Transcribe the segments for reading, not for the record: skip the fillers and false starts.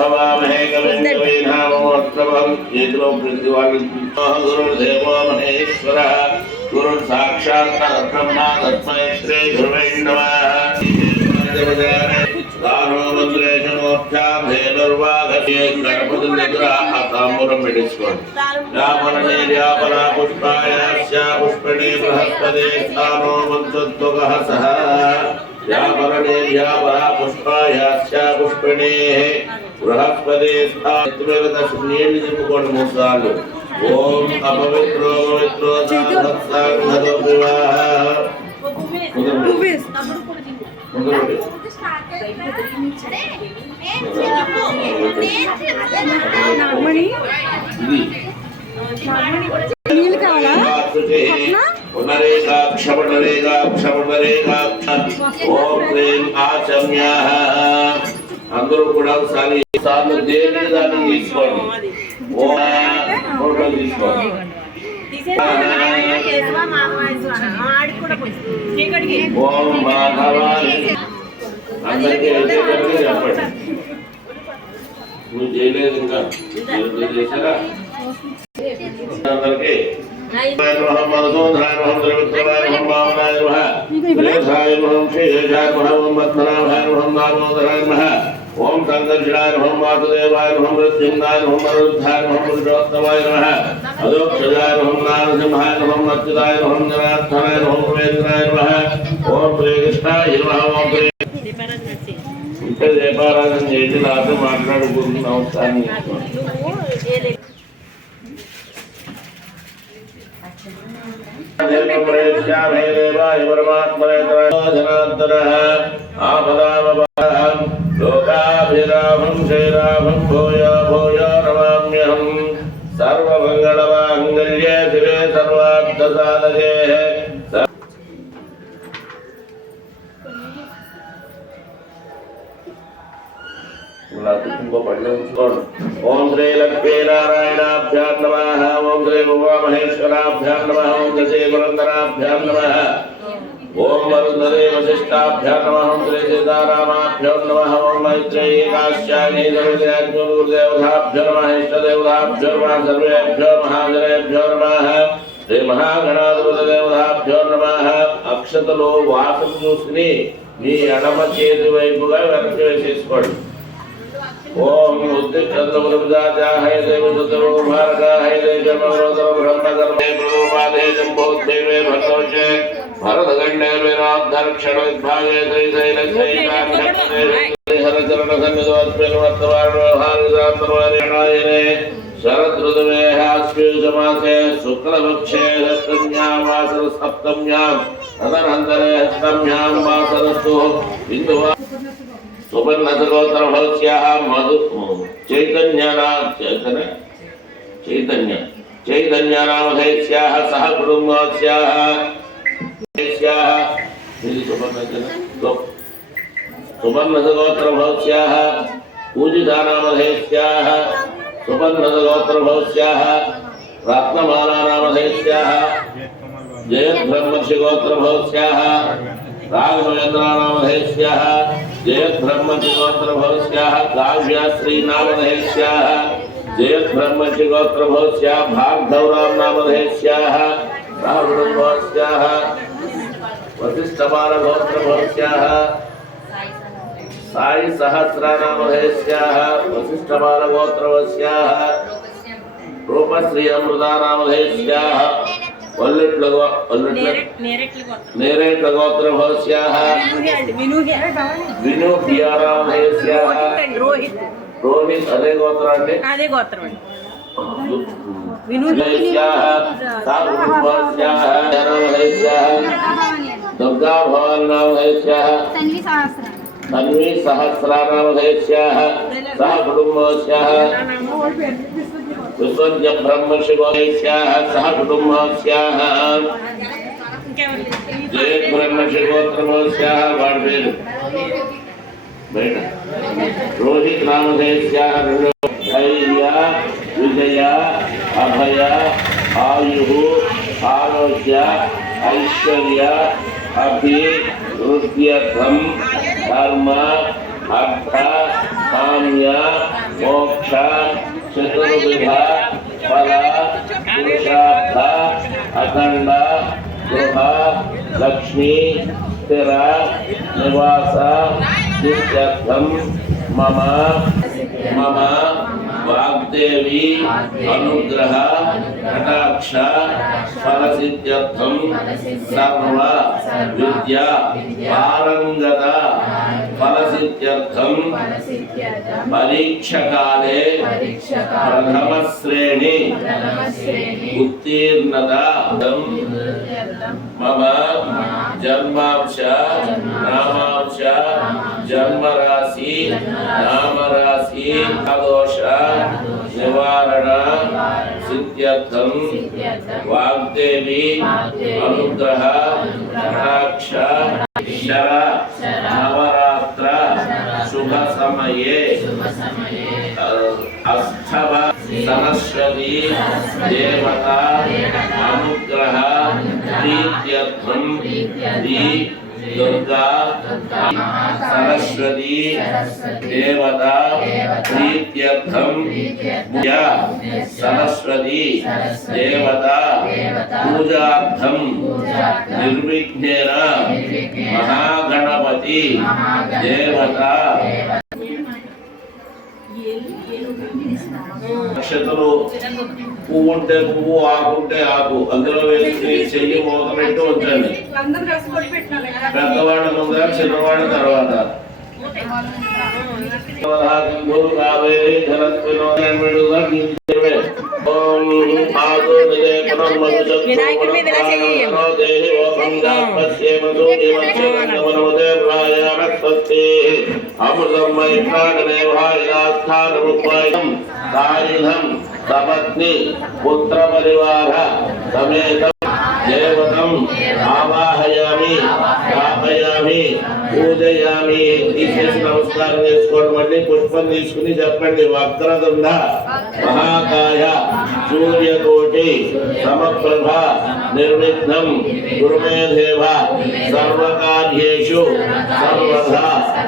भवामहे कविं कवीनामोत्तमं येतो गुरुर्देवो महेश्वरः गुरुर्साक्षात् परब्रह्म तस्मै श्री गुरुवे नमः। दानो मंत्रेशमोक्षां धेनुर्वाघये गणपतिर्निद्रा ताम्बूलं पेटिंచుకోండి। यामनने व्यापरा पुष्पायास्या पुष्पणे बृहस्पते स्थानो मंत्रद्वगः सः यामनने व्यापरा पुष्पायास्या पुष्पणे बृहस्पते स्थानो शून्येन చెప్పుకోండి 3 సార్లు। ओम अपवित्रो पवित्रो साधत्साधतो विवाह అందరూ కూడా ఒకసారి సార్లు దేని దాన్ని తీసుకోండి। ఓం మాధవాయ అందరికీ చెప్పండి। నువ్వు చేయలేదు ఇంకా చేశారా అందరికీ ओम संकर्षणाय नमः मातुदेवाय नमः मृत्युंजयाय नमः मरुद्धाय नमः पुरुषोत्तमाय नमः अदोक्षजाय नमः नारसिंहाय नमः मच्युताय नमः जनार्दनाय नमः वेदनाय नमः ओम श्री कृष्णाय नमः ओम श्री ఇంత దీపారాధన చేసి నాతో మాట్లాడుకుంటున్నాం కానీ लोकाभिरामं श्रीरामं भूयो भूयो नमाम्यहं सर्वमङ्गलमाङ्गल्ये शिवे सर्वार्थसाधके ओम श्री लक्ष्मी नारायणाभ्यां नमः ओम श्री उमामहेश्वराभ्यां नमः ओम श्री पुरंदराभ्यां नमः ओम वरुणदेव वशिष्ठाभ्यां नमः ओम श्री सीतारामाभ्यां नमः ओम मैत्रेयी काश्यायनी सर्वदेवताभ्यो नमः इष्टदेवताभ्यो नमः सर्वेभ्यो महाजनेभ्यो नमः श्री महागणाधिपतिदेवताभ्यो नमः अक्षतलो वासं చూసుకుని మీ ఎడమ చేతి వైపుగా వెనక్కి వేసేసుకోండి। ओम उद्दिष्टद्रवृजाय देवदत्तो भारकाय देवमरोदर ब्रह्मकर्मे ब्रह्मादे जम्बोद्धेवे भक्तोचे भरतगण्डे वेराद्धर्क्षण विभागे त्रैशैलक्षैकाक्षणे हरचरण सन्निधोस्मिन् वर्तमान व्यवहारदान्तर्वारेणायने शरद ऋतुवे आश्वेजमासे शुक्लपक्षे षष्ठम्यां वासर सप्तम्यां तदनन्तरे अष्टम्यां वासरस्तु बिन्दुवा सुपन्नसगोत्र भवस्याः मधु चैतन्यनामधेयस्याः सह कुटुम्बस्याः सुपन्नसगोत्र भवस्याः पूजितानामधेयस्याः सुपन्नसगोत्र भवस्याः रत्नमालानामधेयस्याः जयद्ब्रह्मर्षिगोत्र भवस्याः राघवेन्द्रानामधेयस्याः जयद्ब्रह्मर्षिगोत्र भवस्याः काव्याश्रीनामधेयस्याः जयद्ब्रह्मर्षिगोत्र भवस्याः भार्गवरामनामधेयस्याः राहुलभवस्याः वसिष्ठबालगोत्र भवस्याः साई सहस्रनामधेयस्याः वसिष्ठबालगोत्रवस्याः रूपश्री अमृतानामधेयस्याः नेरेट्ल गोत्र भवस्याः विनु बियारामधेयस्याः रोहित अदे गोत्र विनुस्याः सागुभवस्याः जनमधेयस्याः दुर्गा भवान्नामधेयस्याः तन्वी सहस्रानामधेयस्याः सह कुटुम्बस्याः विश्वज्ञ ब्रह्मशिवोस्याः सह कुटुम्बस्याः जय ब्रह्मशिवोत्रमस्याः वाडवेल बेटा रोहित नामधेयस्याः धैर्य विजय अभय आयुः आरोग्य ऐश्वर्य अभिवृद्ध्यर्थं धर्म अर्थ काम्य मोक्ष चतुर्विध फल पुरुषार्थ अखंड गृह लक्ष्मी स्थिर निवास सिद्ध्यर्थम मम मम वाग्देवी अनुग्रह कटाक्ष फल सिद्ध्यर्थम सर्व विद्या पारंगत फल सिद्ध्यर्थम परीक्षा काले प्रथम श्रेणी उत्तीर्णता मम जन्मांश नामांश जन्म राशि नाम राशि दोष निवारण सिद्ध्यर्थम वाग्देवी अनुग्रह कटाक्ष नवरात्र शुभ समये अष्टम सरस्वती देवता अनुग्रह प्रीत्यर्थम दुर्गा सरस्वती देवता प्रीत्यर्थम सरस्वती देवता पूजार्थम निर्विघ्नेन महागणपति देवता నక్షత్రాలు పువ్వు ఉంటే పువ్వు ఆకు ఉంటే ఆకు అందులో వేసి చెయ్యి మూత పెట్టి ఉంచండి పెద్దవాళ్ళ ముందర చిన్నవాళ్ళ తర్వాత अमृतम सपत्नी पुत्र परिवार समेत देवतम आवाहयामि स्थापयामि पूजयामि తీసేసి నమస్కారం చేసుకోండి మళ్ళీ పుష్పం తీసుకుని చెప్పండి వక్రతుండ మహాకాయ సూర్యకోటి సమప్రభ నిర్విఘ్నం గురుమే దేవ సర్వకార్యేషు సర్వదా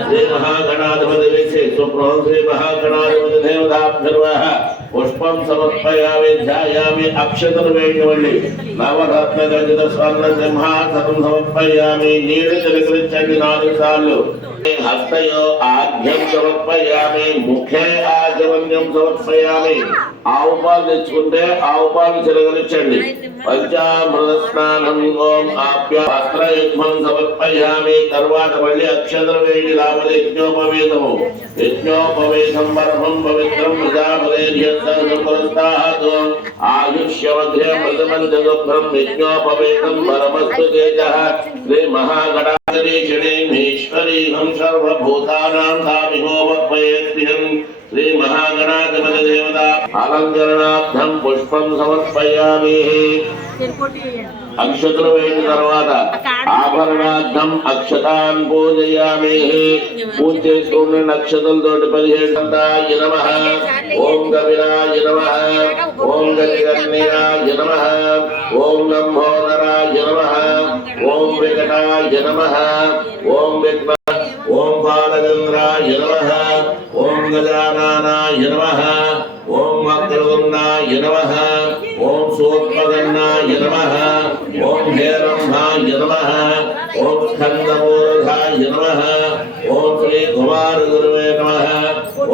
శ్రీ మహాగణాధిపతి వేసి సుప్రభం శ్రీ మహాగణాధిపతి దేవతాభ్యర్వః పుష్పం సమర్పయామి ధ్యాయామి అక్షతలు వేయండి నవరత్న గజిత స్వర్ణ సింహాసనం సమర్పయామి నీరు తిలకరించండి 4 సార్లు हस्तयो आद्यं समर्पयामि मुखे आजवन्यं समर्पयामि आవు పాలు తెచ్చుకుంటే ఆవు పాలు చిలకరించండి పంచామృత స్నానం ఓం ఆప్య వస్త్రయుగ్మం సమర్పయామి తర్వాత మళ్ళీ అక్షతలు వేయండి లాభ యజ్ఞోపవేతము యజ్ఞోపవేతం పరమం పవిత్రం ప్రజాపదేర్యస్తాహతో ఆయుష్యమధ్య ప్రతిమంజగభ్రం యజ్ఞోపవేతం పరమస్తు తేజః శ్రీ మహాగణాధీశ్వరీం సర్వభూతానాం తామిహోపయేత్యం श्री महागणाधिपति देवता अलंकरणार्थम पुष्पम समर्पयामि अक्षतలు వేసిన తర్వాత ఆభరణార్థం అక్షతాన్ పూజయామి పూజ చేసుకున్న అక్షతలతోటి 17 గంటాయ నమః ఓం గవిరాయ నమః ఓం గజగన్నియాయ నమః ఓం లంబోదరాయ నమః ఓం వికటాయ నమః ఓం విఘ్న ఓం బాలచంద్రాయ నమః ఓం గజాననాయ నమః ఓం వక్రతుండాయ నమః ఓం సూర్పగన్నాయ నమః ఓం హేరంభాయ నమః ఓం స్కందమూర్ధాయ నమః ఓం శ్రీ కుమార గురువే నమః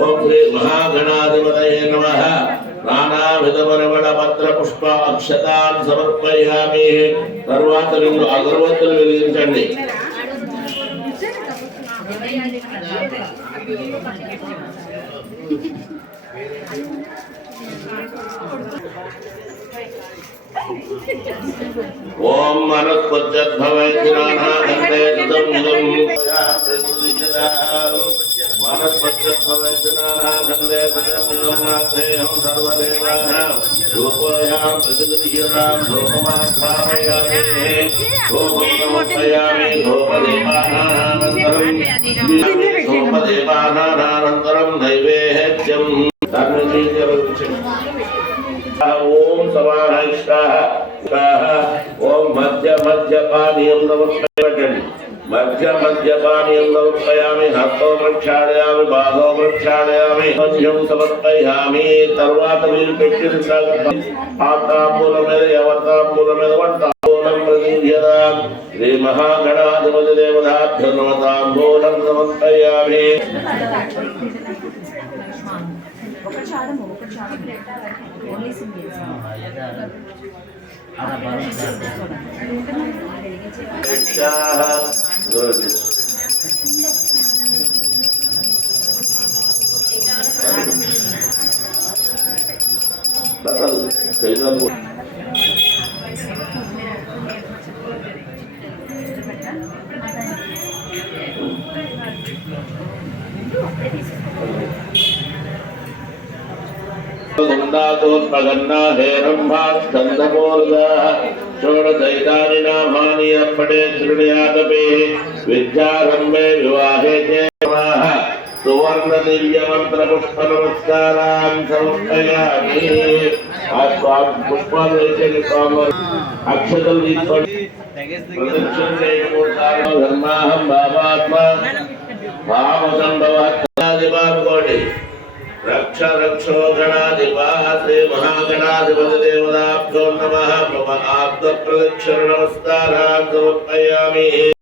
ఓం శ్రీ మహాగణాధిపతయే నమః నానావిధ పరిమళ పత్ర పుష్ప అక్షతాన్ సమర్పయామి తర్వాత 2 అగరబత్తులు వెలిగించండి ओम मनस्पत्यद्भवैद्यनाथंते सुदं मनस्पत्यद्भवैद्यनाथंते सुदं नाथेयं सर्वदेवानां रूपयां प्रतिगृह्यतां धूपमास्थापयामि धूपदेवानानन्तरं नैवेद्यं ओम समाहिष्टाः ओम मध्य पानीयं समर्पयामि मध्यपानीयं समर्पयामि हस्तो प्रक्षालयामि पादौ प्रक्षालयामि मध्यं समर्पयामि तर्वात वीर पेट्टिन आताम्बूलमेद यवताम्बूलमेद वट्टाम्बूलं प्रतिध्यतां श्री महागणाधिपति देवताभ्यो नमताम्बूलं समर्पयामि गुंडातोत्पगन्ना हेरंभास्कंदपोर्दाः षोडशैतानि नामानि अपडे शृणुयादपि विद्यारम्भे विवाहे च नमः सुवर्ण दिव्य मंत्र पुष्प नमस्कारान् समर्पयामि पुष्पालयस्य अक्षतल प्रदक्षिण धर्माहं भावात्मा भावसंभवात्मादिवाकोटि रक्ष रक्षो गणाधिपाते महागणाधिपति देवताभ्यो नमः मम आप्त प्रदक्षिण नमस्कारान् समर्पयामि।